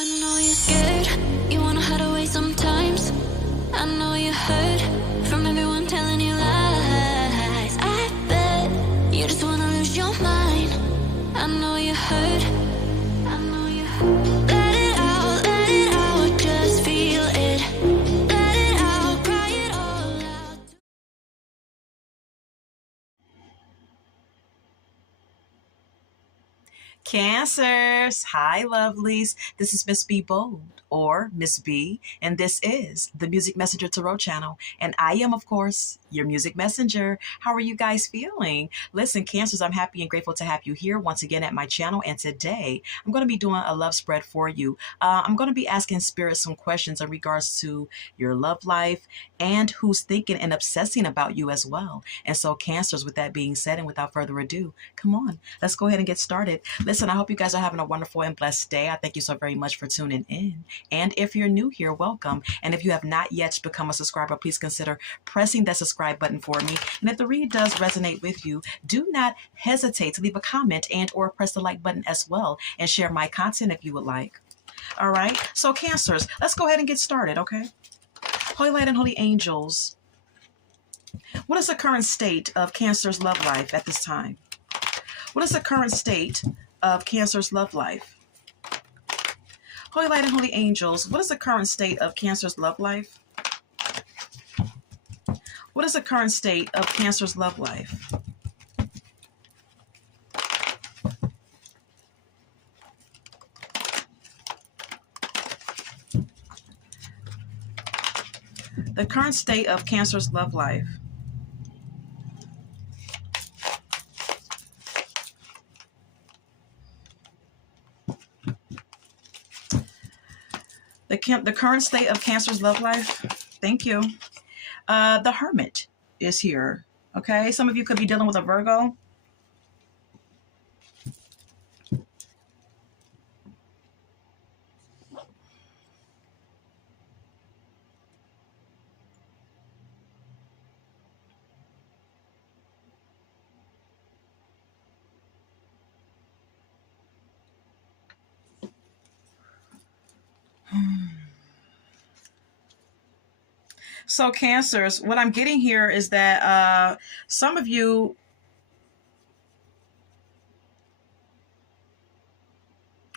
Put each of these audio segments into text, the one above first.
I know you're scared, you wanna hide away sometimes. I know you hurt from everyone telling you lies. I bet you just wanna lose your mind. I know you hurt, I know you hurt. Let it out, just feel it. Let it out, cry it all out. Cancers, hi lovelies. This is Miss B Bold or Miss B, and this is the Music Messenger Tarot channel. And I am, of course, your music messenger. How are you guys feeling? Listen, Cancers, I'm happy and grateful to have you here once again at my channel. And today I'm going to be doing a love spread for you. I'm going to be asking Spirit some questions in regards to your love life and who's thinking and obsessing about you as well. And so, Cancers, with that being said, and without further ado, come on, let's go ahead and get started. Listen, I hope you guys are having a wonderful and blessed day. I thank you so very much for tuning in. And if you're new here, welcome. And if you have not yet become a subscriber, please consider pressing that subscribe button for me. And if the read does resonate with you, do not hesitate to leave a comment and or press the like button as well and share my content if you would like. All right. So Cancers, let's go ahead and get started, okay? Holy Light and Holy Angels, what is the current state of Cancer's love life at this time? What is the current state of Cancer's love life? Holy Light and Holy Angels, what is the current state of Cancer's love life? What is the current state of Cancer's love life? The current state of Cancer's love life. The current state of Cancer's love life. Thank you. The Hermit is here. Okay, some of you could be dealing with a Virgo. So Cancers, what I'm getting here is that some of you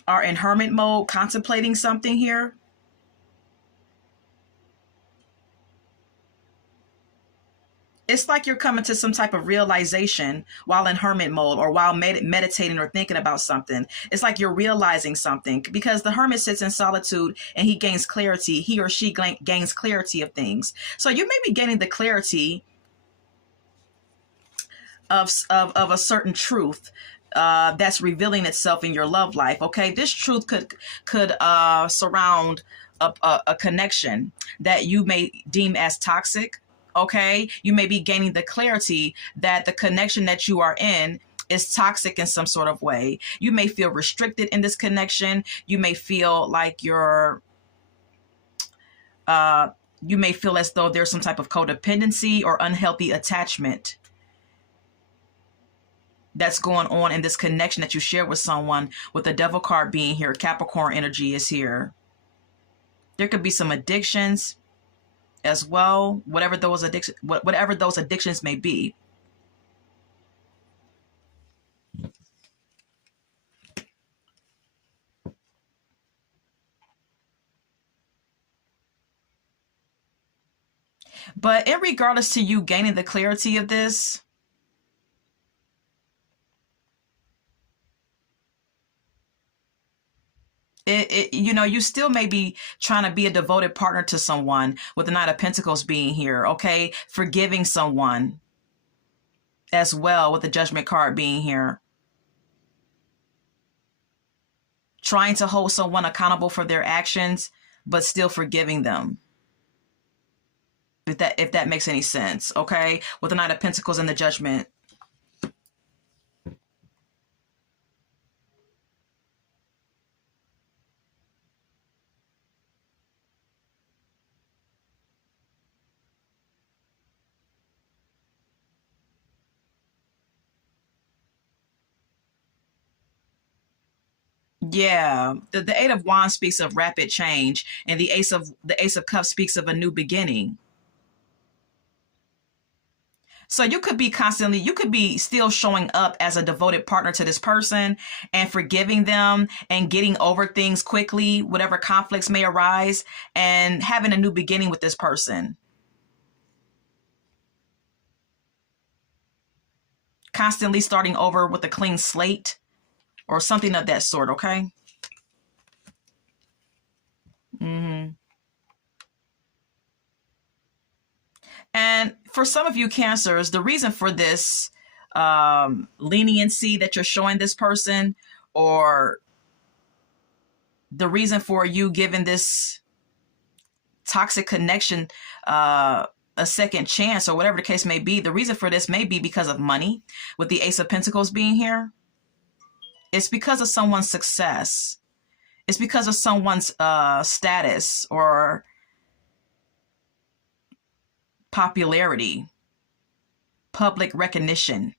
are in hermit mode, contemplating something here. It's like you're coming to some type of realization while in hermit mode or while meditating or thinking about something. It's like you're realizing something because the hermit sits in solitude and he gains clarity. He or she gains clarity of things. So you may be gaining the clarity of a certain truth that's revealing itself in your love life. Okay, this truth could surround a connection that you may deem as toxic. Okay, you may be gaining the clarity that the connection that you are in is toxic in some sort of way. You may feel restricted in this connection. You may feel like you may feel as though there's some type of codependency or unhealthy attachment that's going on in this connection that you share with someone. With the Devil card being here, Capricorn energy is here. There could be some addictions as well, whatever those addictions may be. But in regardless to you gaining the clarity of this, you still may be trying to be a devoted partner to someone with the Knight of Pentacles being here, okay? Forgiving someone as well with the Judgment card being here. Trying to hold someone accountable for their actions, but still forgiving them. If that makes any sense, okay? With the Knight of Pentacles and the Judgment. Yeah, the Eight of Wands speaks of rapid change, and the Ace of Cups speaks of a new beginning. So you could be still showing up as a devoted partner to this person and forgiving them and getting over things quickly, whatever conflicts may arise, and having a new beginning with this person. Constantly starting over with a clean slate or something of that sort, okay? hmm And for some of you Cancers, the reason for this leniency that you're showing this person, or the reason for you giving this toxic connection a second chance, or whatever the case may be, the reason for this may be because of money, with the Ace of Pentacles being here. It's because of someone's success. It's because of someone's status or popularity, public recognition.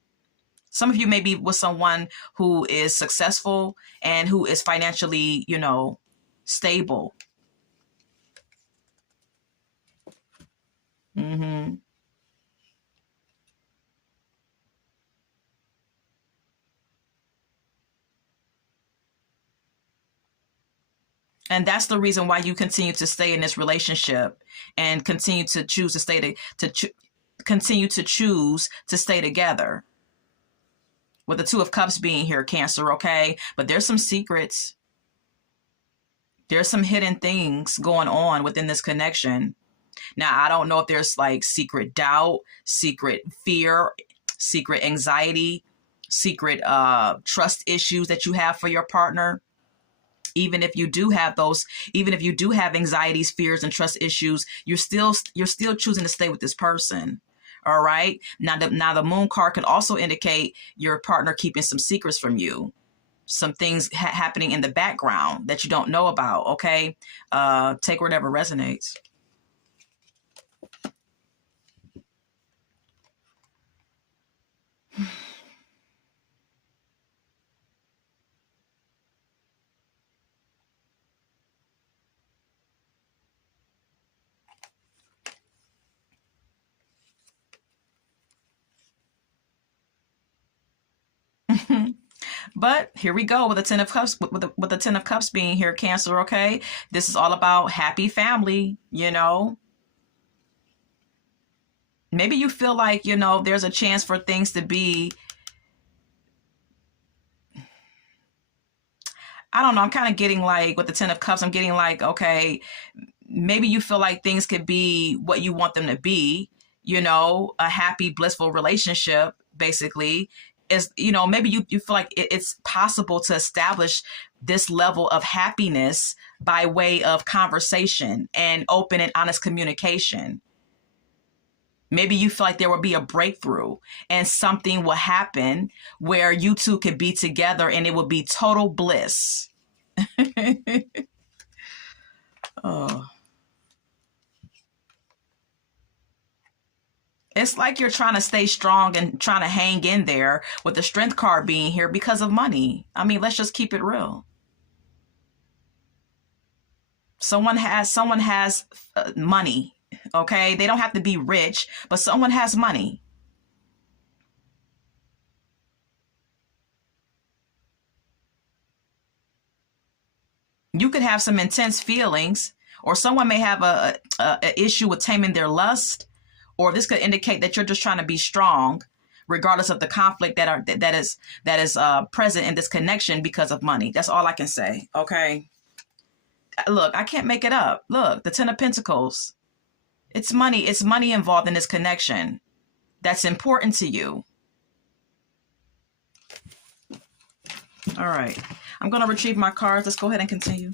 Some of you may be with someone who is successful and who is financially, stable. hmm And that's the reason why you continue to stay in this relationship and continue to choose to continue to choose to stay together. With the Two of Cups being here, Cancer, okay? But there's some secrets. There's some hidden things going on within this connection. Now, I don't know if there's like secret doubt, secret fear, secret anxiety, secret trust issues that you have for your partner. Even if you do have those, even if you do have anxieties, fears, and trust issues, you're still choosing to stay with this person. All right. Now the Moon card could also indicate your partner keeping some secrets from you, some things happening in the background that you don't know about. Okay. Take whatever resonates. But here we go with the Ten of Cups, with the Ten of Cups being here, Cancer. Okay, this is all about happy family. Maybe you feel like there's a chance for things to be. I don't know. I'm kind of getting like with the Ten of Cups. I'm getting like, okay, maybe you feel like things could be what you want them to be. A happy, blissful relationship, basically. Is maybe you feel like it's possible to establish this level of happiness by way of conversation and open and honest communication. Maybe you feel like there will be a breakthrough and something will happen where you two could be together and it will be total bliss. Oh. It's like you're trying to stay strong and trying to hang in there with the Strength card being here because of money. I mean, let's just keep it real. Someone has money, okay? They don't have to be rich, but someone has money. You could have some intense feelings, or someone may have a issue with taming their lust, or this could indicate that you're just trying to be strong regardless of the conflict that is present in this connection because of money. That's all I can say. Okay. Look, I can't make it up. Look, the Ten of Pentacles. It's money. It's money involved in this connection that's important to you. All right. I'm going to retrieve my cards. Let's go ahead and continue.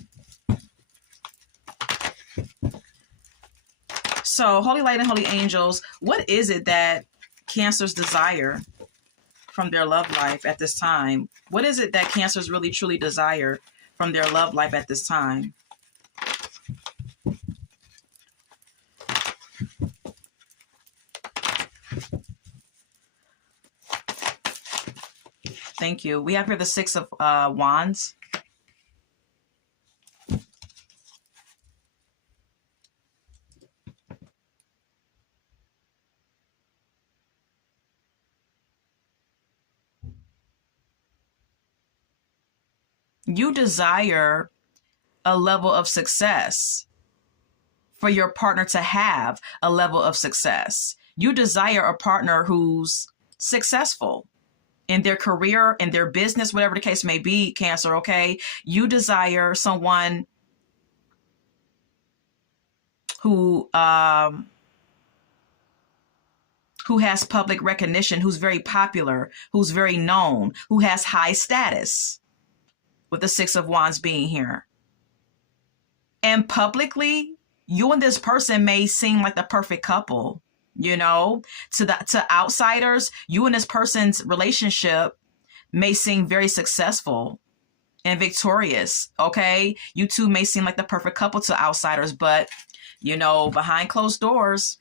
So, Holy Light and Holy Angels, what is it that Cancers desire from their love life at this time? What is it that Cancers really truly desire from their love life at this time? Thank you. We have here the Six of Wands. You desire a level of success, for your partner to have a level of success. You desire a partner who's successful in their career, in their business, whatever the case may be, Cancer, okay? You desire someone who has public recognition, who's very popular, who's very known, who has high status, with the Six of Wands being here. And publicly, you and this person may seem like the perfect couple, you know, to outsiders. You and this person's relationship may seem very successful and victorious. Okay. You two may seem like the perfect couple to outsiders, but you know, behind closed doors,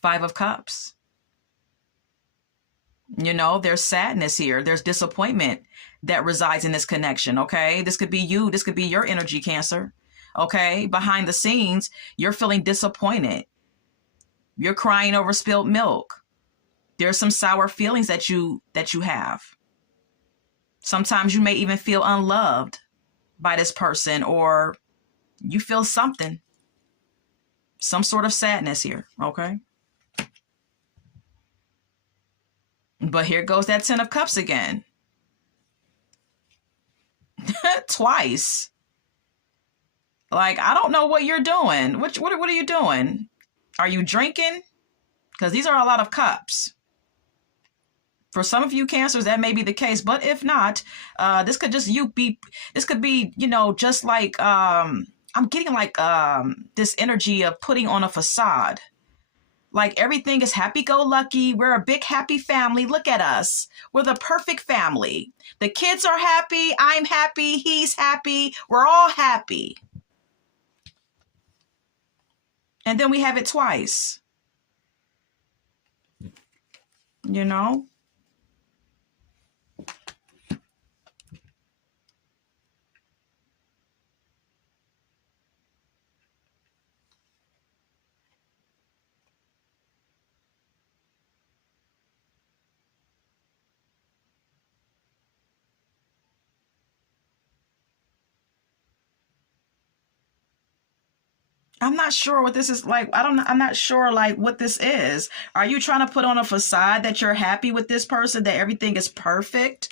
Five of Cups. You know, there's sadness here. There's disappointment that resides in this connection. Okay. This could be you. This could be your energy, Cancer. Okay. Behind the scenes, you're feeling disappointed. You're crying over spilled milk. There's some sour feelings that you have. Sometimes you may even feel unloved by this person, or you feel something, some sort of sadness here. Okay. But here goes that Ten of Cups again. Twice. Like, I don't know what you're doing. What are you doing? Are you drinking? Because these are a lot of cups. For some of you Cancers, that may be the case. But if not, this could be, you know, just like, I'm getting like this energy of putting on a facade. Like everything is happy-go-lucky. We're a big happy family. Look at us. We're the perfect family. The kids are happy. I'm happy. He's happy. We're all happy. And then we have it twice. You know? I'm not sure what this is like. I'm not sure like what this is. Are you trying to put on a facade that you're happy with this person, that everything is perfect,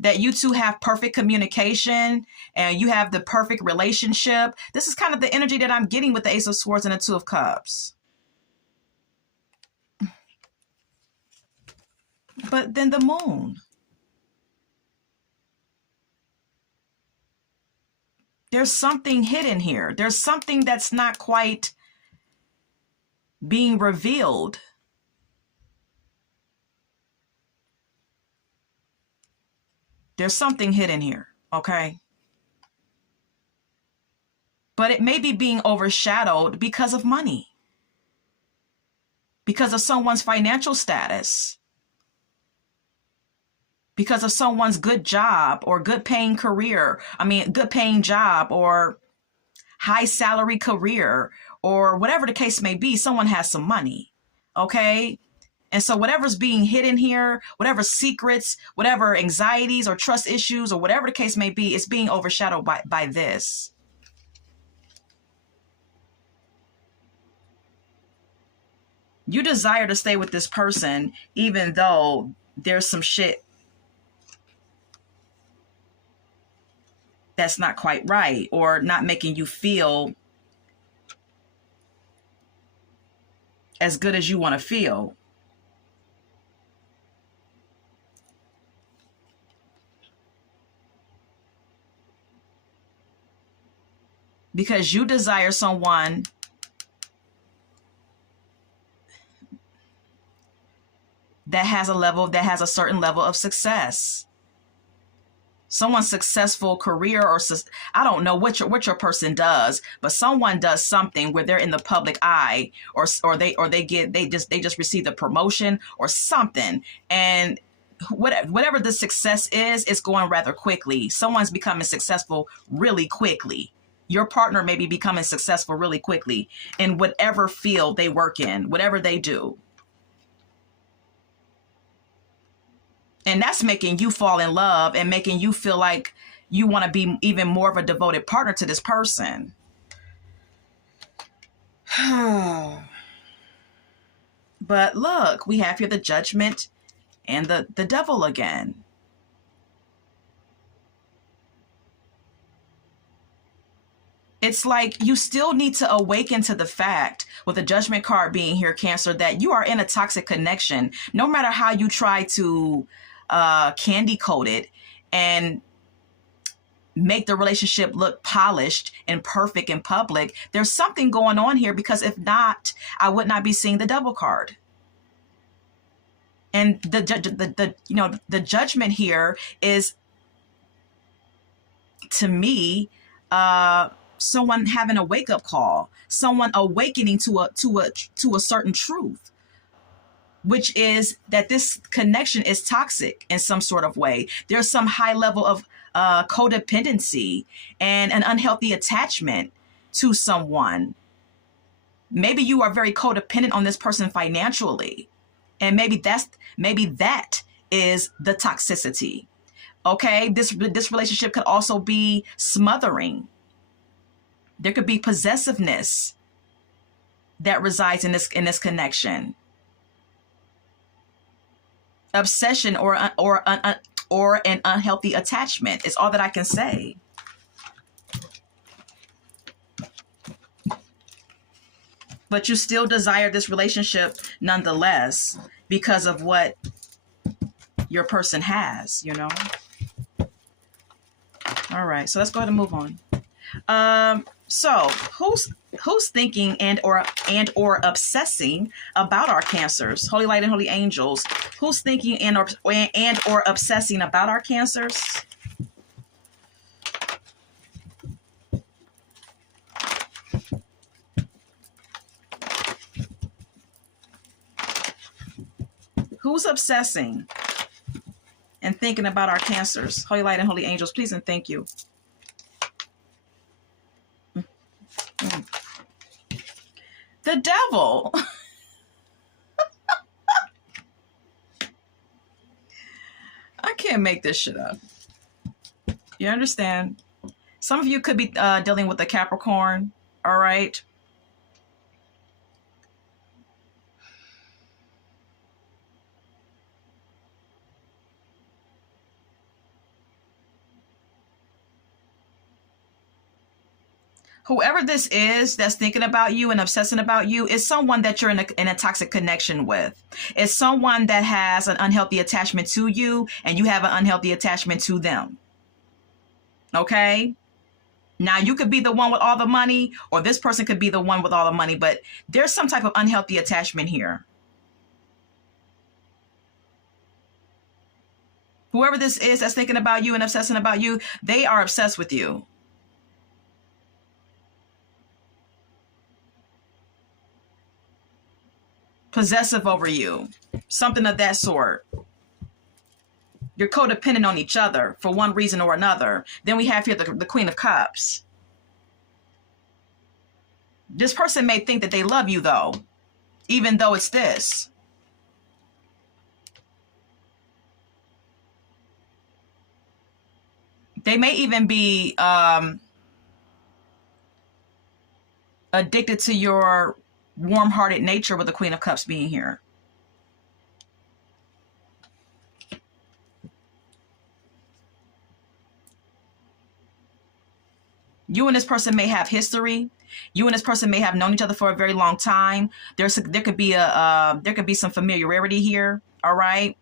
that you two have perfect communication and you have the perfect relationship? This is kind of the energy that I'm getting with the Ace of Swords and the Two of Cups. But then the Moon. There's something hidden here. There's something that's not quite being revealed. There's something hidden here, okay? But it may be being overshadowed because of money, because of someone's financial status, because of someone's good job or good paying career. Good paying job or high salary career or whatever the case may be. Someone has some money. Okay. And so whatever's being hidden here, whatever secrets, whatever anxieties or trust issues or whatever the case may be, is being overshadowed by this. You desire to stay with this person, even though there's some shit that's not quite right or not making you feel as good as you want to feel. Because you desire someone that has a certain level of success. Someone's successful career, or I don't know what your person does, but someone does something where they're in the public eye, or they just received a promotion or something, and whatever the success is, it's going rather quickly. Someone's becoming successful really quickly. Your partner may be becoming successful really quickly in whatever field they work in, whatever they do. And that's making you fall in love and making you feel like you want to be even more of a devoted partner to this person. But look, we have here the Judgment and the Devil again. It's like you still need to awaken to the fact, with the Judgment card being here, Cancer, that you are in a toxic connection. No matter how you try to candy coat it and make the relationship look polished and perfect in public, there's something going on here, because if not, I would not be seeing the Devil card. And the Judgment here is, to me, someone having a wake-up call, someone awakening to a certain truth, which is that this connection is toxic in some sort of way. There's some high level of codependency and an unhealthy attachment to someone. Maybe you are very codependent on this person financially, and maybe that is the toxicity. Okay, this relationship could also be smothering. There could be possessiveness that resides in this connection. Obsession or an unhealthy attachment is all that I can say. But you still desire this relationship nonetheless because of what your person has, you know? All right, so let's go ahead and move on. So who's thinking and or obsessing about our Cancers? Holy Light and Holy Angels. Who's thinking and or obsessing about our Cancers? Who's obsessing and thinking about our Cancers? Holy Light and Holy Angels, please and thank you. The Devil. I can't make this shit up. You understand? Some of you could be dealing with a Capricorn, all right? Whoever this is that's thinking about you and obsessing about you is someone that you're in a toxic connection with. It's someone that has an unhealthy attachment to you, and you have an unhealthy attachment to them. Okay? Now, you could be the one with all the money, or this person could be the one with all the money, but there's some type of unhealthy attachment here. Whoever this is that's thinking about you and obsessing about you, they are obsessed with you. Possessive over you, something of that sort. You're codependent on each other for one reason or another. Then we have here the Queen of Cups. This person may think that they love you, though, even though it's this. They may even be addicted to your warm-hearted nature, with the Queen of Cups being here. You and this person may have history. You and this person may have known each other for a very long time. There could be some familiarity here. All right.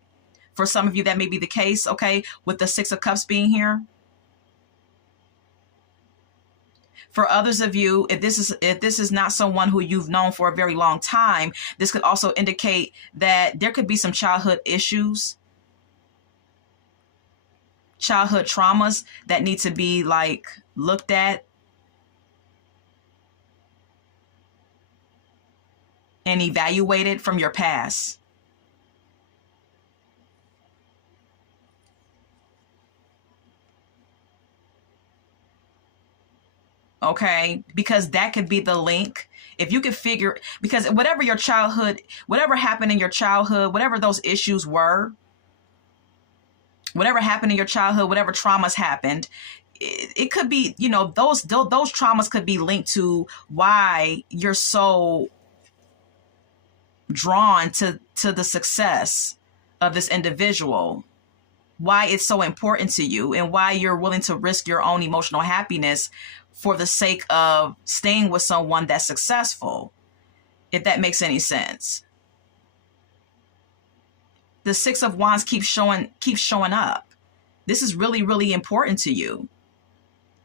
For some of you, that may be the case. Okay, with the Six of Cups being here. For others of you, if this is not someone who you've known for a very long time, this could also indicate that there could be some childhood issues, childhood traumas that need to be looked at and evaluated from your past. Okay, because that could be the link. If you could figure, because whatever happened in your childhood, whatever those issues were, whatever happened in your childhood, whatever traumas happened, it could be, you know, those traumas could be linked to why you're so drawn to the success of this individual, why it's so important to you, and why you're willing to risk your own emotional happiness for the sake of staying with someone that's successful, if that makes any sense. The Six of Wands keeps showing up. This is really, really important to you,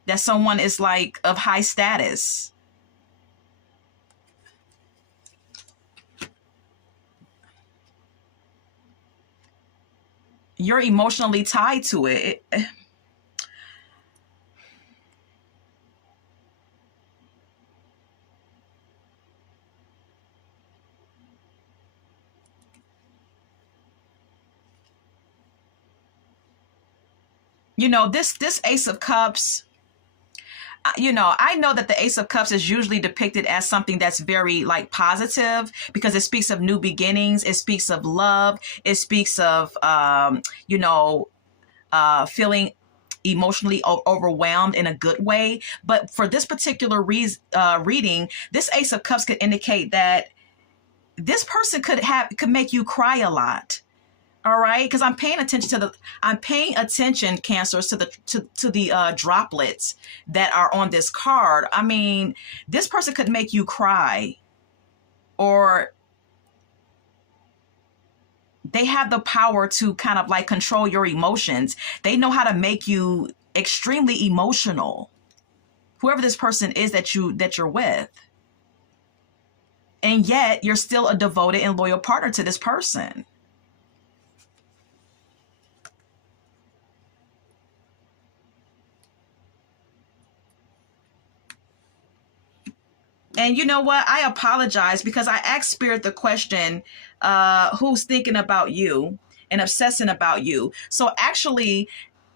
that someone is like of high status. You're emotionally tied to it. You know, this Ace of Cups, you know, I know that the Ace of Cups is usually depicted as something that's very like positive, because it speaks of new beginnings. It speaks of love. It speaks of, you know, feeling emotionally overwhelmed in a good way. But for this particular reading, this Ace of Cups could indicate that this person could make you cry a lot. All right, because I'm paying attention, Cancers, to the droplets that are on this card. I mean, this person could make you cry, or they have the power to kind of like control your emotions. They know how to make you extremely emotional. Whoever this person is that you're with, and yet you're still a devoted and loyal partner to this person. And you know what? I apologize because I asked Spirit the question, who's thinking about you and obsessing about you? So actually,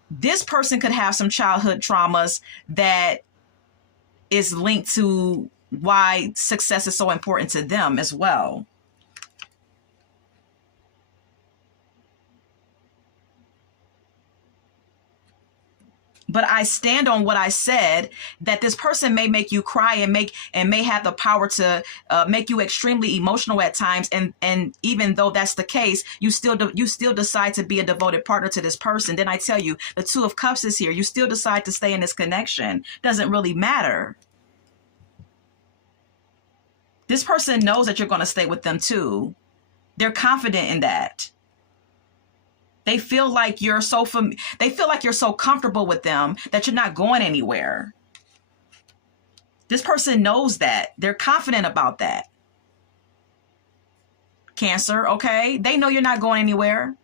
this person could have some childhood traumas that is linked to why success is so important to them as well. But I stand on what I said, that this person may make you cry and may have the power to make you extremely emotional at times. And even though that's the case, you still decide to be a devoted partner to this person. Then I tell you, the Two of Cups is here. You still decide to stay in this connection. Doesn't really matter. This person knows that you're going to stay with them too. They're confident in that. They feel like you're so comfortable with them that you're not going anywhere. This person knows that. They're confident about that. Cancer, okay? They know you're not going anywhere.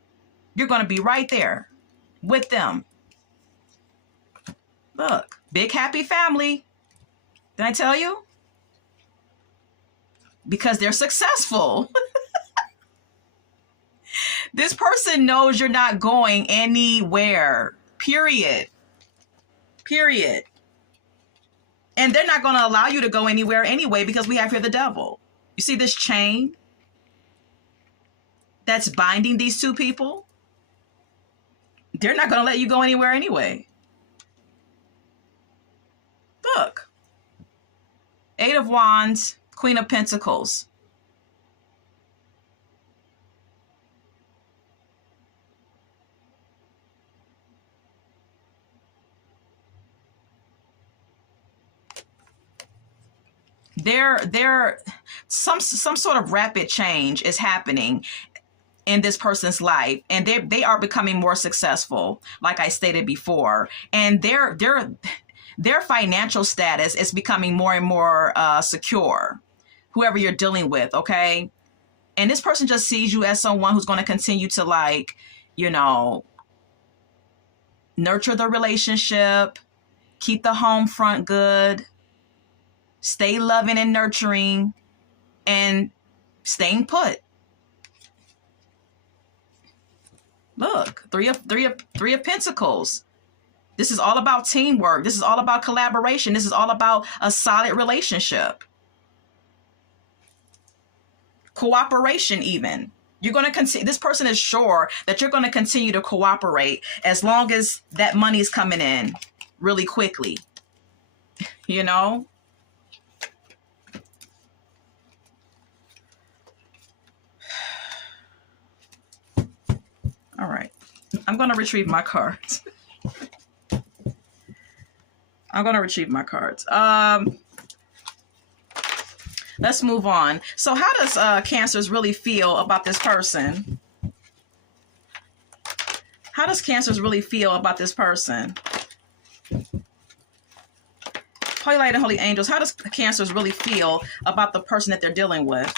You're going to be right there with them. Look, big happy family. Did I tell you? Because they're successful. This person knows you're not going anywhere, period. Period. And they're not going to allow you to go anywhere anyway, because we have here the devil. You see this chain that's binding these two people? They're not going to let you go anywhere anyway. Look. Eight of Wands, Queen of Pentacles. Some sort of rapid change is happening in this person's life, and they are becoming more successful, like I stated before, and their financial status is becoming more and more secure, whoever you're dealing with, okay? And this person just sees you as someone who's going to continue to, like, you know, nurture the relationship, keep the home front good, stay loving and nurturing, and staying put. Look, three of Pentacles. This is all about teamwork. This is all about collaboration. This is all about a solid relationship. Cooperation even. You're going to continue. This person is sure that you're going to continue to cooperate as long as that money is coming in really quickly. You know? All right. I'm going to retrieve my cards. I'm going to retrieve my cards. Let's move on. So how does Cancers really feel about this person? How does Cancers really feel about this person? Holy Light and Holy Angels, how does Cancers really feel about the person that they're dealing with?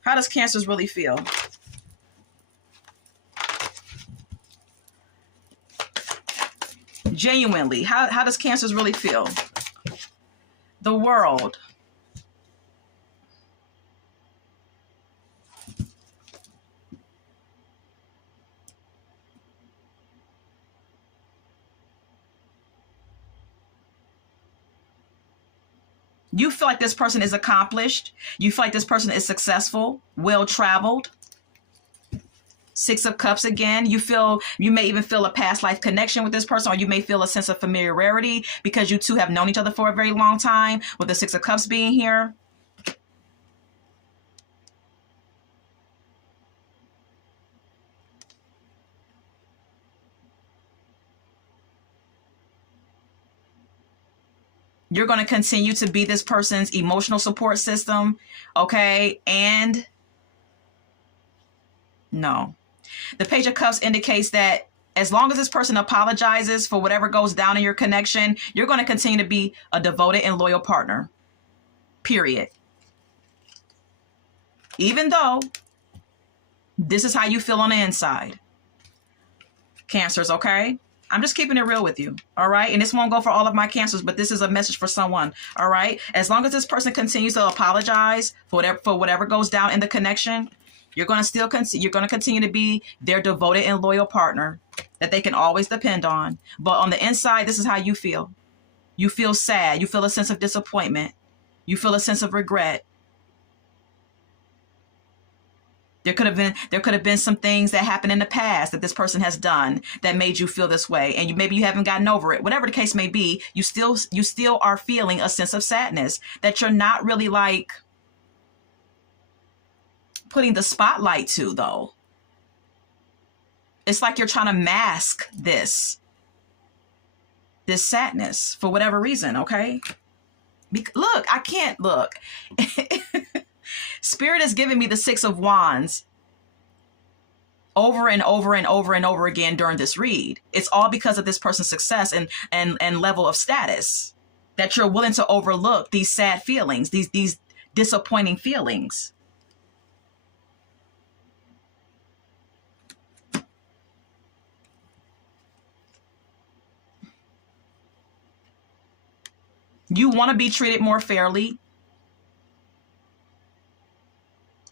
How does Cancers really feel? Genuinely, how does Cancers really feel? The World. You feel like this person is accomplished. You feel like this person is successful, well-traveled. Six of Cups again. You may even feel a past life connection with this person, or you may feel a sense of familiarity because you two have known each other for a very long time, with the Six of Cups being here. You're going to continue to be this person's emotional support system, okay? And no. The Page of Cups indicates that as long as this person apologizes for whatever goes down in your connection, you're going to continue to be a devoted and loyal partner. Period. Even though this is how you feel on the inside. Cancers, okay? I'm just keeping it real with you, all right? And this won't go for all of my Cancers, but this is a message for someone, all right? As long as this person continues to apologize for whatever goes down in the connection, you're going to continue to be their devoted and loyal partner that they can always depend on. But on the inside, this is how you feel. You feel sad. You feel a sense of disappointment. You feel a sense of regret. There could have been some things that happened in the past that this person has done that made you feel this way, and maybe you haven't gotten over it. Whatever the case may be, you still are feeling a sense of sadness that you're not really like putting the spotlight to, though. It's like you're trying to mask this sadness for whatever reason, okay? Look, I can't look. Spirit is giving me the Six of Wands over and over and over and over again during this read. It's all because of this person's success and level of status that you're willing to overlook these sad feelings, these disappointing feelings. You want to be treated more fairly.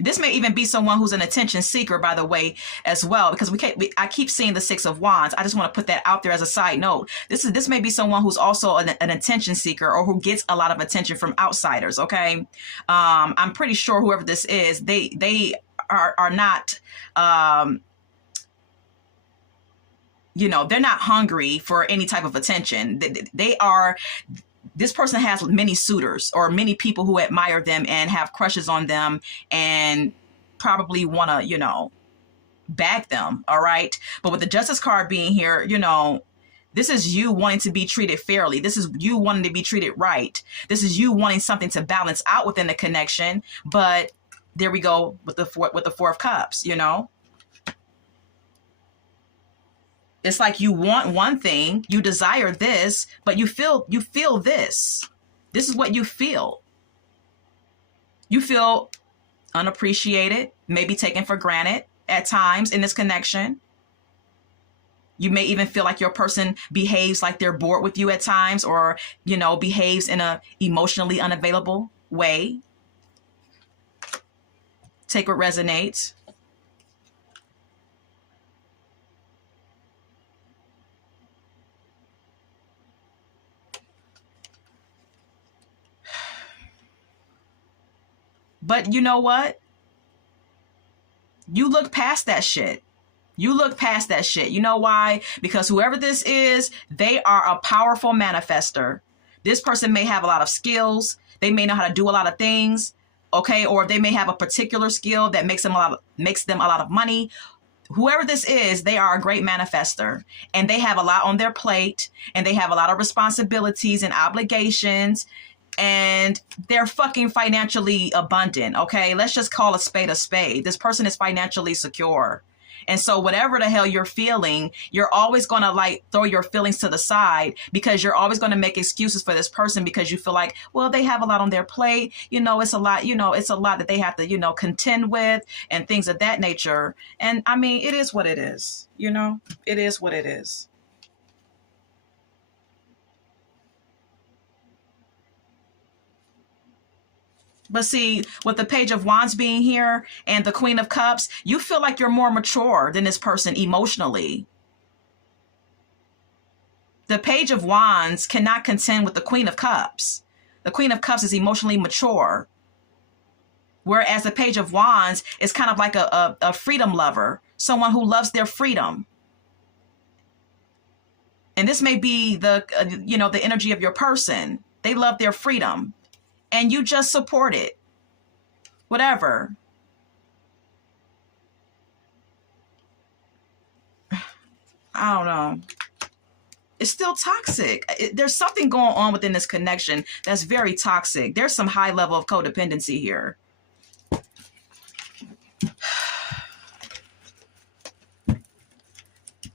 This may even be someone who's an attention seeker, by the way, as well, because I keep seeing the Six of Wands. I just want to put that out there as a side note. This may be someone who's also an attention seeker, or who gets a lot of attention from outsiders. Okay, I'm pretty sure whoever this is, they are not. They're not hungry for any type of attention. They are. This person has many suitors or many people who admire them and have crushes on them and probably want to, bag them. All right. But with the Justice card being here, this is you wanting to be treated fairly. This is you wanting to be treated right. This is you wanting something to balance out within the connection. But there we go with the Four of Cups, It's like you want one thing, you desire this, but you feel this. This is what you feel. You feel unappreciated, maybe taken for granted at times in this connection. You may even feel like your person behaves like they're bored with you at times, or, behaves in a emotionally unavailable way. Take what resonates. But you know what? You look past that shit. You look past that shit. You know why? Because whoever this is, they are a powerful manifester. This person may have a lot of skills. They may know how to do a lot of things. Okay. Or they may have a particular skill that makes them a lot of money. Whoever this is, they are a great manifester, and they have a lot on their plate, and they have a lot of responsibilities and obligations, and they're fucking financially abundant. Okay. Let's just call a spade a spade. This person is financially secure. And so whatever the hell you're feeling, you're always going to like throw your feelings to the side, because you're always going to make excuses for this person because you feel like, well, they have a lot on their plate. It's a lot, it's a lot that they have to, contend with and things of that nature. And I mean, it is what it is, it is what it is. But see, with the Page of Wands being here and the Queen of Cups, you feel like you're more mature than this person emotionally. The Page of Wands cannot contend with the Queen of Cups. The Queen of Cups is emotionally mature. Whereas the Page of Wands is kind of like a freedom lover, someone who loves their freedom. And this may be the energy of your person. They love their freedom. And you just support it. Whatever. I don't know. It's still toxic. There's something going on within this connection that's very toxic. There's some high level of codependency here.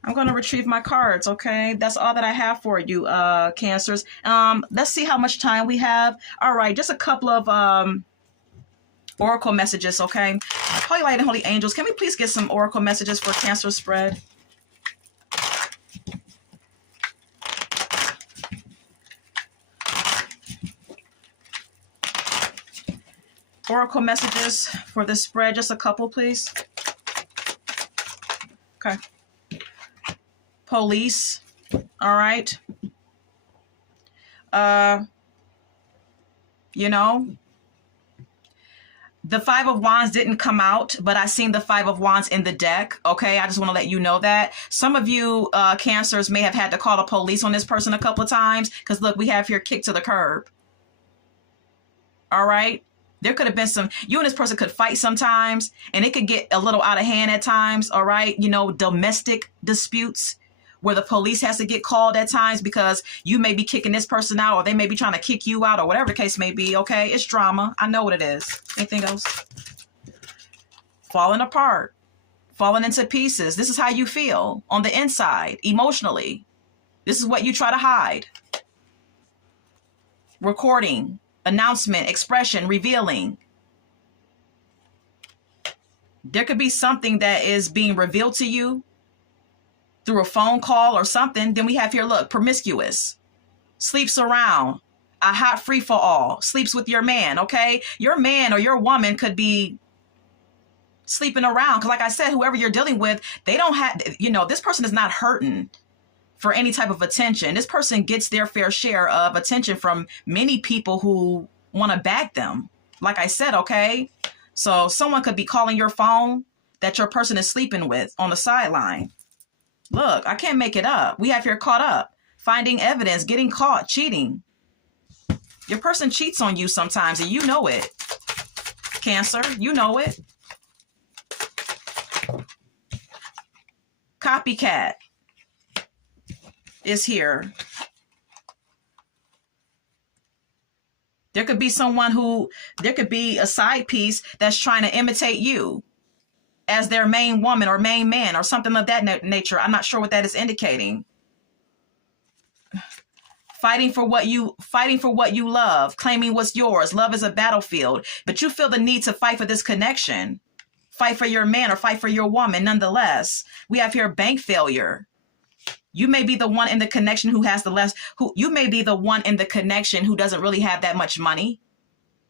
I'm going to retrieve my cards, okay? That's all that I have for you, Cancers. Let's see how much time we have. All right, just a couple of oracle messages, okay? Holy Light and Holy Angels, can we please get some oracle messages for Cancer spread? Oracle messages for this spread, just a couple, please. Okay. Police. All right. The Five of Wands didn't come out, but I seen the Five of Wands in the deck. Okay. I just want to let you know that. Some of you Cancers may have had to call the police on this person a couple of times, because look, we have here kicked to the curb. All right. There could have been you and this person could fight sometimes, and it could get a little out of hand at times. All right. Domestic disputes, where the police has to get called at times because you may be kicking this person out, or they may be trying to kick you out, or whatever the case may be. Okay. It's drama. I know what it is. Anything else? Falling apart, falling into pieces. This is how you feel on the inside, emotionally. This is what you try to hide. Recording, announcement, expression, revealing. There could be something that is being revealed to you through a phone call or something. Then we have here, look, promiscuous, sleeps around, a hot free for all, sleeps with your man. Okay. Your man or your woman could be sleeping around. Cause like I said, whoever you're dealing with, they don't have, this person is not hurting for any type of attention. This person gets their fair share of attention from many people who want to back them. Like I said, okay. So someone could be calling your phone that your person is sleeping with on the sideline. Look, I can't make it up. We have here caught up, finding evidence, getting caught, cheating. Your person cheats on you sometimes, and you know it. Cancer, you know it. Copycat is here. There could be there could be a side piece that's trying to imitate you as their main woman or main man or something of that nature. I'm not sure what that is indicating. Fighting for what you love, claiming what's yours. Love is a battlefield, but you feel the need to fight for this connection. Fight for your man or fight for your woman. Nonetheless, we have here bank failure. You may be the one in the connection who has you may be the one in the connection who doesn't really have that much money.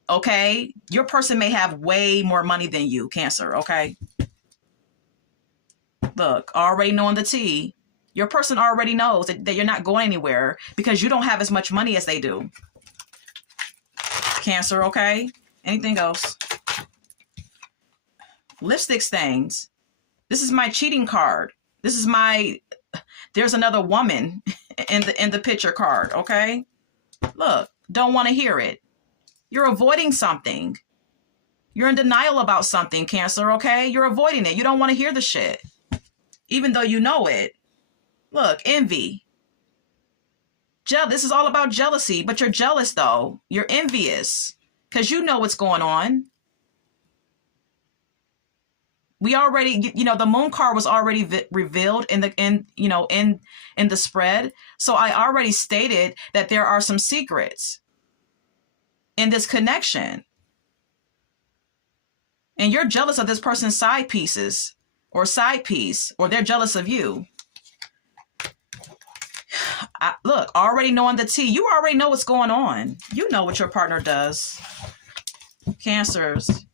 Okay. Your person may have way more money than you, Cancer. Okay. Look, already knowing the tea. Your person already knows that you're not going anywhere because you don't have as much money as they do. Cancer. Okay. Anything else? lipstick stains. This is my cheating card. This is my, there's another woman in the picture card, okay? Look, don't want to hear it. You're avoiding something. You're in denial about something, Cancer, okay? You're avoiding it. You don't want to hear the shit, even though you know it. Look, envy. This is all about jealousy, but you're jealous, though. You're envious because you know what's going on. We already, the moon card was already revealed in the spread. So I already stated that there are some secrets in this connection. And you're jealous of this person's side pieces or side piece, or they're jealous of you. Look, already knowing the tea, you already know what's going on. You know what your partner does. Cancers,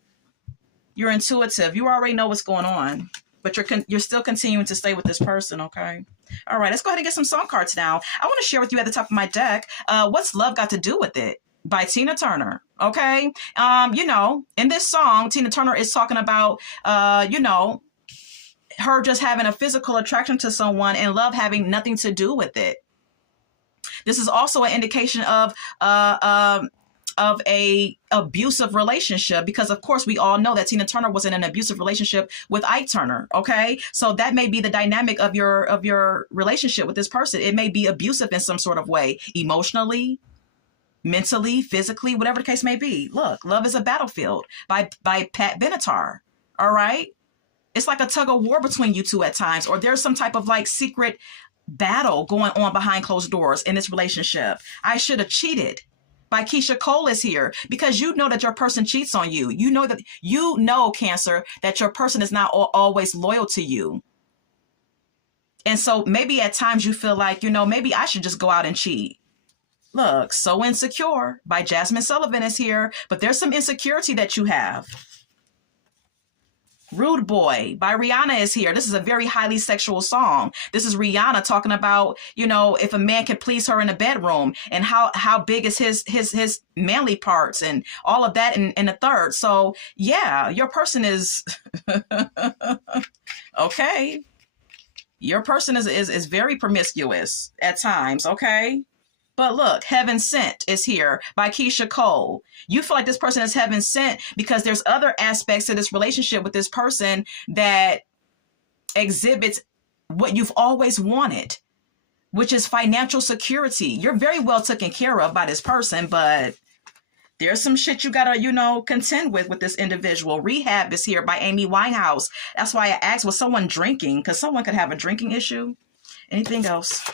you're intuitive. You already know what's going on, but you're still continuing to stay with this person, okay? All right, let's go ahead and get some song cards now. I want to share with you at the top of my deck, What's Love Got to Do with It? By Tina Turner, okay? In this song, Tina Turner is talking about, her just having a physical attraction to someone and love having nothing to do with it. This is also an indication of a abusive relationship, because of course we all know that Tina Turner was in an abusive relationship with Ike Turner. Okay. So that may be the dynamic of your relationship with this person. It may be abusive in some sort of way, emotionally, mentally, physically, whatever the case may be. Look, Love is a Battlefield by Pat Benatar. All right. It's like a tug of war between you two at times, or there's some type of like secret battle going on behind closed doors in this relationship. I Should Have Cheated by Keisha Cole is here, because you know that your person cheats on you. You know, Cancer, that your person is not always loyal to you. And so maybe at times you feel like, maybe I should just go out and cheat. Look, So Insecure by Jasmine Sullivan is here, but there's some insecurity that you have. Rude Boy by Rihanna is here. This is a very highly sexual song. This is Rihanna talking about, if a man can please her in the bedroom, and how big is his manly parts and all of that in the third. So yeah, your person is okay. Your person is very promiscuous at times, okay? But look, Heaven Sent is here by Keisha Cole. You feel like this person is heaven sent because there's other aspects to this relationship with this person that exhibits what you've always wanted, which is financial security. You're very well taken care of by this person, but there's some shit you gotta, contend with this individual. Rehab is here by Amy Winehouse. That's why I asked, was someone drinking? Because someone could have a drinking issue. Anything else?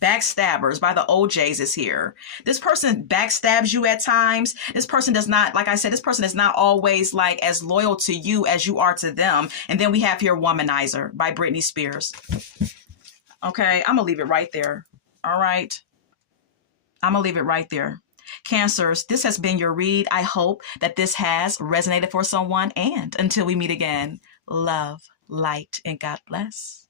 Backstabbers by the OJs is here. This person backstabs you at times. This person does not, like I said, this person is not always like as loyal to you as you are to them. And then we have here Womanizer by Britney Spears. Okay, I'm gonna leave it right there. All right. I'm gonna leave it right there. Cancers, this has been your read. I hope that this has resonated for someone. And until we meet again, love, light, and God bless.